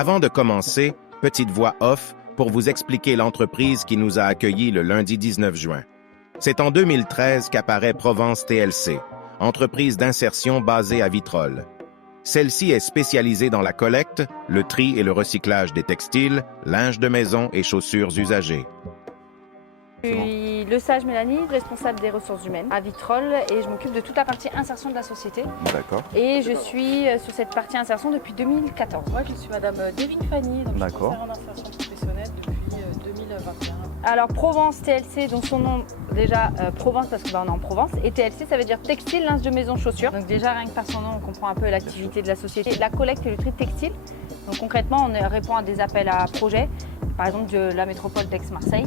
Avant de commencer, petite voix off pour vous expliquer l'entreprise qui nous a accueillis le lundi 19 juin. C'est en 2013 qu'apparaît Provence TLC, entreprise d'insertion basée à Vitrolles. Celle-ci est spécialisée dans la collecte, le tri et le recyclage des textiles, linge de maison et chaussures usagées. Je suis Le Sage Mélanie, responsable des ressources humaines à Vitrolles et je m'occupe de toute la partie insertion de la société. D'accord. Et je suis sur cette partie insertion depuis 2014. Moi, je suis Madame Devine Fanny, donc je suis conseillère en insertion professionnelle depuis 2021. Alors Provence TLC, donc son nom déjà Provence parce qu'on est en Provence, et TLC ça veut dire textile, linge de maison, chaussures. Donc déjà rien que par son nom on comprend un peu l'activité de la société. La collecte et le tri de textile. Donc concrètement on répond à des appels à projets. Par exemple de la métropole d'Aix-Marseille.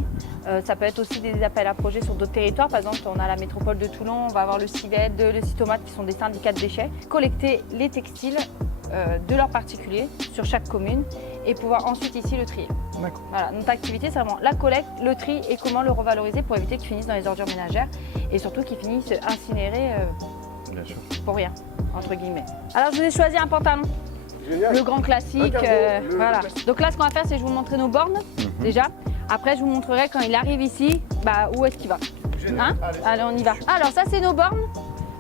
Ça peut être aussi des appels à projets sur d'autres territoires. Par exemple, on a la métropole de Toulon, on va avoir le CIVED, le CITOMAT qui sont des syndicats de déchets. Collecter les textiles de leurs particuliers sur chaque commune et pouvoir ensuite ici le trier. Voilà, notre activité c'est vraiment la collecte, le tri et comment le revaloriser pour éviter qu'ils finissent dans les ordures ménagères et surtout qu'ils finissent incinérés pour rien, entre guillemets. Alors je vous ai choisi un pantalon. Génial. Le grand classique, voilà. Donc là, ce qu'on va faire, c'est je vais vous montrer nos bornes, déjà. Après, je vous montrerai quand il arrive ici, où est-ce qu'il va. Hein? Allez, on y va. Alors ça, c'est nos bornes.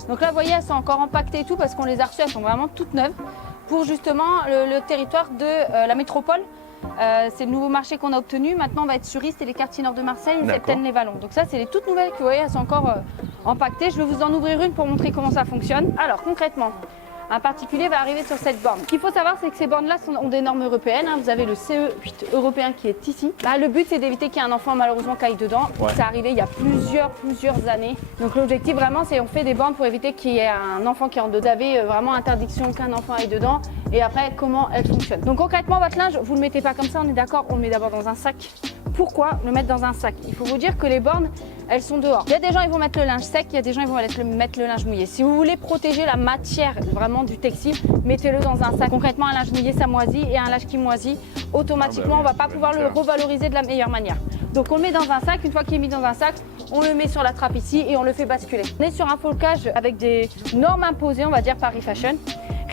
Donc là, vous voyez, elles sont encore empaquetées et tout parce qu'on les a reçues, elles sont vraiment toutes neuves pour justement le territoire de la métropole. C'est le nouveau marché qu'on a obtenu. Maintenant, on va être sur Istres et les quartiers nord de Marseille et Septenne-les-Vallons. Donc ça, c'est les toutes nouvelles que vous voyez, elles sont encore empaquetées. Je vais vous en ouvrir une pour montrer comment ça fonctionne. Alors, concrètement, un particulier va arriver sur cette borne. Ce qu'il faut savoir, c'est que ces bornes-là ont des normes européennes. Vous avez le CE8 européen qui est ici. Là, le but, c'est d'éviter qu'il y ait un enfant malheureusement qui aille dedans. C'est arrivé il y a plusieurs années. Donc l'objectif vraiment, c'est on fait des bornes pour éviter qu'il y ait un enfant qui rentre dedans. Vous avez vraiment interdiction qu'un enfant aille dedans. Et après, comment elles fonctionnent. Donc concrètement, votre linge, vous ne le mettez pas comme ça, on est d'accord, on le met d'abord dans un sac. Pourquoi le mettre dans un sac? Il faut vous dire que les bornes, elles sont dehors. Il y a des gens, ils vont mettre le linge sec, il y a des gens, ils vont mettre le linge mouillé. Si vous voulez protéger la matière vraiment du textile, mettez-le dans un sac. Concrètement, un linge mouillé, ça moisit, et un linge qui moisit, automatiquement, on ne va pas pouvoir le revaloriser de la meilleure manière. Donc on le met dans un sac, une fois qu'il est mis dans un sac, on le met sur la trappe ici et on le fait basculer. On est sur un flocage avec des normes imposées, on va dire, par Refashion.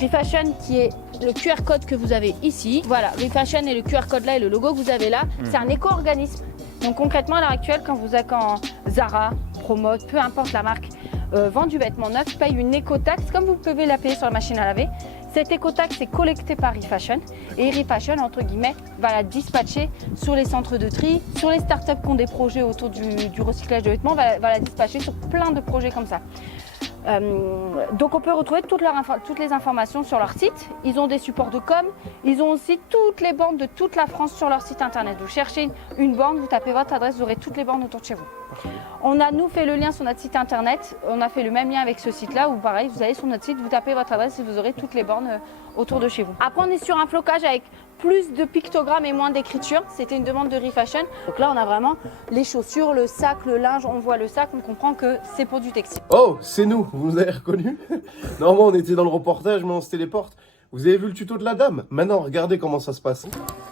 Refashion qui est le QR code que vous avez ici. Voilà, Refashion et le QR code là et le logo que vous avez là, c'est un éco-organisme. Donc concrètement à l'heure actuelle, quand Zara, Promote, peu importe la marque, vend du vêtement neuf, paye une éco-taxe comme vous pouvez la payer sur la machine à laver. Cette éco-taxe est collectée par Refashion et Refashion, entre guillemets, va la dispatcher sur les centres de tri, sur les startups qui ont des projets autour du recyclage de vêtements, va la dispatcher sur plein de projets comme ça. Donc on peut retrouver toutes les informations sur leur site. Ils ont des supports de com, ils ont aussi toutes les bornes de toute la France sur leur site internet. Vous cherchez une borne, vous tapez votre adresse, vous aurez toutes les bornes autour de chez vous. On a nous fait le lien sur notre site internet, on a fait le même lien avec ce site là où pareil, vous allez sur notre site, vous tapez votre adresse et vous aurez toutes les bornes autour de chez vous. Après on est sur un flocage avec plus de pictogrammes et moins d'écriture, c'était une demande de Refashion. Donc là on a vraiment les chaussures, le sac, le linge, on voit le sac, on comprend que c'est pour du textile. Oh, c'est nous, vous nous avez reconnus? Normalement on était dans le reportage mais on se téléporte. Vous avez vu le tuto de la dame? Maintenant regardez comment ça se passe.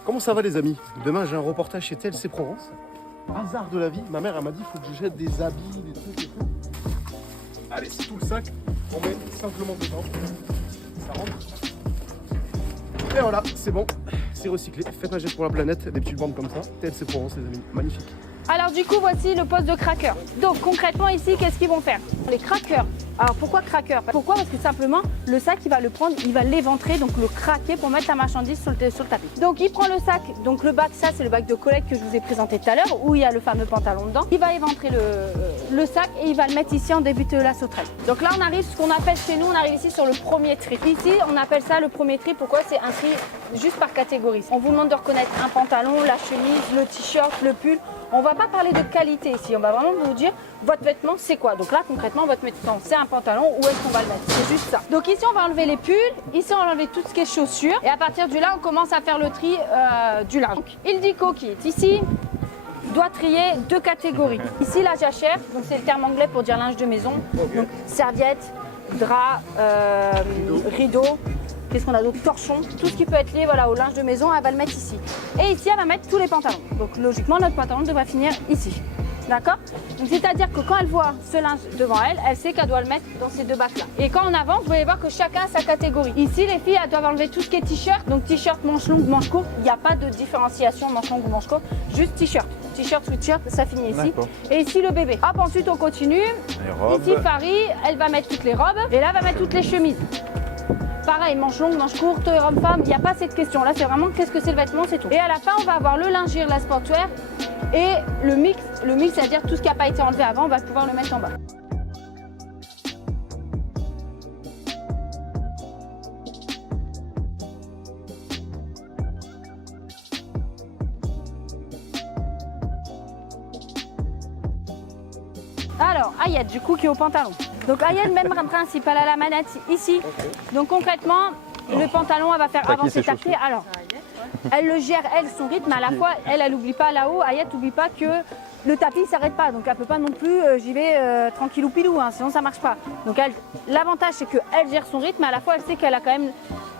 Comment ça va les amis? Demain j'ai un reportage chez TLC Provence. Hasard de la vie, ma mère elle m'a dit il faut que je jette des habits, des trucs et tout. Allez, c'est tout le sac, on met simplement dedans. Ça rentre. Et voilà, c'est bon, c'est recyclé. Faites un geste pour la planète, des petites bandes comme ça. TLC Provence les amis, magnifique. Alors du coup, voici le poste de cracker. Donc concrètement ici, qu'est-ce qu'ils vont faire? Les crackers. Alors pourquoi cracker? Pourquoi? Parce que simplement, le sac, il va le prendre, il va l'éventrer, donc le craquer pour mettre la marchandise sur le tapis. Donc il prend le sac, donc le bac, ça c'est le bac de collecte que je vous ai présenté tout à l'heure, où il y a le fameux pantalon dedans. Il va éventrer le sac et il va le mettre ici en début de la sauterelle. Donc là on arrive, ce qu'on appelle chez nous, on arrive ici sur le premier tri. Ici on appelle ça le premier tri, pourquoi? C'est un tri juste par catégorie. On vous demande de reconnaître un pantalon, la chemise, le t-shirt, le pull. On ne va pas parler de qualité ici, on va vraiment vous dire votre vêtement c'est quoi. Donc là concrètement votre vêtement c'est un pantalon, où est-ce qu'on va le mettre? C'est juste ça. Donc ici on va enlever les pulls, ici on va enlever tout ce qui est chaussures et à partir de là on commence à faire le tri du linge. Donc, Ildico qui est ici doit trier deux catégories. Ici la jachère, donc c'est le terme anglais pour dire linge de maison, donc serviettes, draps, rideaux. Qu'est-ce qu'on a d'autre? Torchon, tout ce qui peut être lié voilà, au linge de maison, elle va le mettre ici. Et ici, elle va mettre tous les pantalons. Donc logiquement, notre pantalon devrait finir ici. D'accord? Donc c'est-à-dire que quand elle voit ce linge devant elle, elle sait qu'elle doit le mettre dans ces deux bacs-là. Et quand on avance, vous allez voir que chacun a sa catégorie. Ici, les filles, elles doivent enlever tout ce qui est t-shirt. Donc t-shirt, manche longue, manche courte. Il n'y a pas de différenciation manche longue ou manche courte. Juste t-shirt. T-shirt, sweatshirt, ça finit ici. Et ici, le bébé. Hop, ensuite, on continue. Ici, Farid, elle va mettre toutes les robes. Et là, elle va mettre toutes les chemises. Pareil, manche longue, manche courte, homme-femme, il n'y a pas cette question. Là, c'est vraiment qu'est-ce que c'est le vêtement, c'est tout. Et à la fin, on va avoir le lingir, la sportwear et le mix. Le mix, c'est-à-dire tout ce qui n'a pas été enlevé avant, on va pouvoir le mettre en bas. Alors, Ayette, du coup, qui est au pantalon. Donc, Ayette, même principe, elle a la manette ici. Donc, concrètement, le pantalon, elle va faire avancer ta pied. Alors, elle le gère, elle, son rythme, à la fois, elle n'oublie pas là-haut. Ayette, n'oublie pas que le tapis ne s'arrête pas. Donc, elle ne peut pas non plus, j'y vais tranquillou pilou, hein, sinon ça ne marche pas. Donc, l'avantage, c'est qu'elle gère son rythme, mais à la fois, elle sait qu'elle a quand même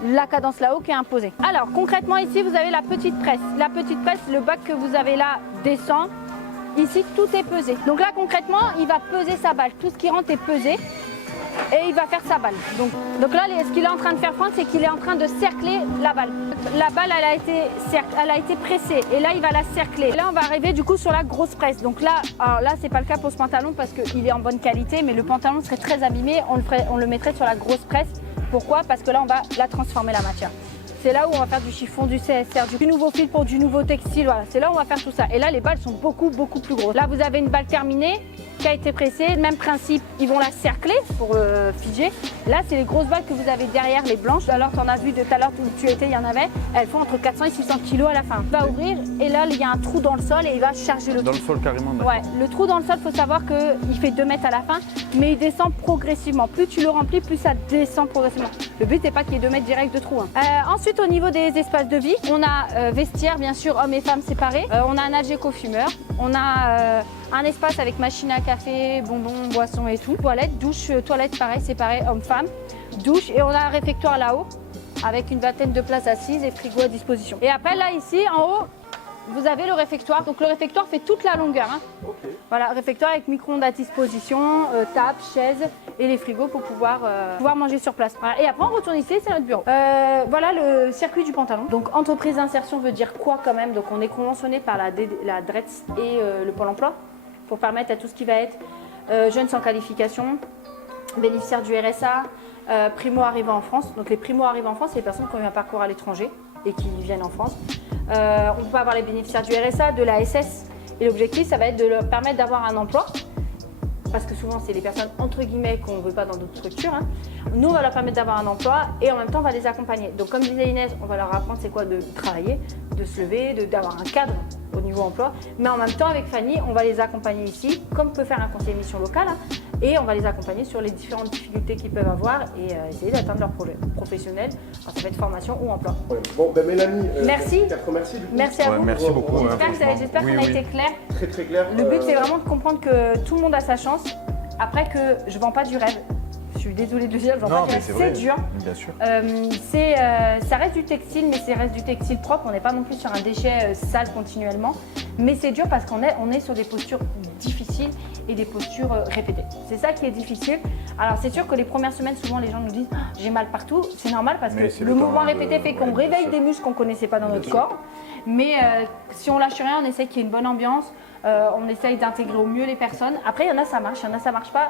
la cadence là-haut qui est imposée. Alors, concrètement, ici, vous avez la petite presse. La petite presse, le bac que vous avez là descend. Ici, tout est pesé. Donc là, concrètement, il va peser sa balle. Tout ce qui rentre est pesé et il va faire sa balle. Donc là, ce qu'il est en train de faire, Franck, c'est qu'il est en train de cercler la balle. La balle, elle a été pressée et là, il va la cercler. Là, on va arriver du coup sur la grosse presse. Donc là, alors là, c'est pas le cas pour ce pantalon parce qu'il est en bonne qualité, mais le pantalon serait très abîmé. On le mettrait sur la grosse presse. Pourquoi? Parce que là, on va la transformer la matière. C'est là où on va faire du chiffon, du CSR, du nouveau fil pour du nouveau textile. Voilà, c'est là où on va faire tout ça. Et là, les balles sont beaucoup plus grosses. Là, vous avez une balle terminée qui a été pressée. Même principe, ils vont la cercler pour figer. Là, c'est les grosses balles que vous avez derrière, les blanches. Alors, tu en as vu tout à l'heure où tu étais, il y en avait. Elles font entre 400 et 600 kilos à la fin. Il va ouvrir et là, il y a un trou dans le sol et il va charger le trou. Dans le sol carrément. Ouais, le trou dans le sol, il faut savoir qu'il fait 2 mètres à la fin, mais il descend progressivement. Plus tu le remplis, plus ça descend progressivement. Le but n'est pas qu'il y ait 2 mètres direct de trou. Hein. Ensuite, au niveau des espaces de vie, on a vestiaire, bien sûr, hommes et femmes séparés. On a un algéco fumeur. On a un espace avec machine à café, bonbons, boissons et tout. Toilette, douche, toilette, pareil, séparé, hommes-femmes. Douche et on a un réfectoire là-haut avec une vingtaine de places assises et frigo à disposition. Et après, là, ici, en haut, vous avez le réfectoire. Donc, le réfectoire fait toute la longueur. Hein. Okay. Voilà, réfectoire avec micro-ondes à disposition, table, chaise et les frigos pour pouvoir manger sur place. Voilà. Et après, on retourne ici, c'est notre bureau. Voilà le circuit du pantalon. Donc, entreprise d'insertion veut dire quoi quand même? Donc, on est conventionné par la DRETS et le Pôle emploi pour permettre à tout ce qui va être jeunes sans qualification, bénéficiaires du RSA, primo arrivants en France. Donc, les primo arrivants en France, c'est les personnes qui ont eu un parcours à l'étranger et qui viennent en France. On peut avoir les bénéficiaires du RSA, de la SS. Et l'objectif, ça va être de leur permettre d'avoir un emploi. Parce que souvent, c'est les personnes entre guillemets qu'on ne veut pas dans d'autres structures. Hein. Nous, on va leur permettre d'avoir un emploi et en même temps, on va les accompagner. Donc, comme disait Inès, on va leur apprendre c'est quoi de travailler, de se lever, d'avoir un cadre au niveau emploi. Mais en même temps, avec Fanny, on va les accompagner ici, comme peut faire un conseiller mission locale. Hein, et on va les accompagner sur les différentes difficultés qu'ils peuvent avoir et essayer d'atteindre leur projet professionnel. Alors, ça va être formation ou emploi. Ouais. Bon, ben Mélanie, merci. Merci, du coup. Merci à vous. Merci beaucoup. J'espère qu'on a été clair. Très très clair. Le but, c'est vraiment de comprendre que tout le monde a sa chance. Après que je ne vends pas du rêve. Je suis désolée de le dire, je ne vends pas du rêve. C'est dur. Bien sûr. Ça reste du textile, mais c'est reste du textile propre. On n'est pas non plus sur un déchet sale continuellement. Mais c'est dur parce qu'on est sur des postures difficiles et des postures répétées. C'est ça qui est difficile. Alors c'est sûr que les premières semaines, souvent les gens nous disent « j'ai mal partout ». C'est normal parce que le mouvement répété fait qu'on réveille des muscles qu'on ne connaissait pas dans notre corps. Mais si on lâche rien, on essaie qu'il y ait une bonne ambiance. On essaye d'intégrer au mieux les personnes. Après, il y en a, ça marche. Il y en a, ça marche pas.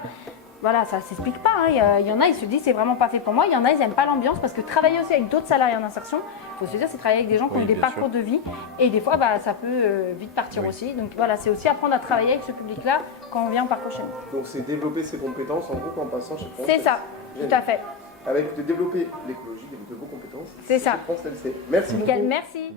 Voilà, ça ne s'explique pas. Hein. Il y en a, ils se disent c'est vraiment pas fait pour moi. Il y en a, ils n'aiment pas l'ambiance parce que travailler aussi avec d'autres salariés en insertion, il faut se dire c'est travailler avec des gens qui ont eu des parcours de vie et des fois ça peut vite partir aussi. Donc voilà, c'est aussi apprendre à travailler avec ce public-là quand on vient en parcours chez nous. Donc c'est développer ses compétences en gros en passant chez France. C'est ça, tout à fait. Avec de développer l'écologie, de vos compétences. C'est ça. France TLC. Merci beaucoup. Merci.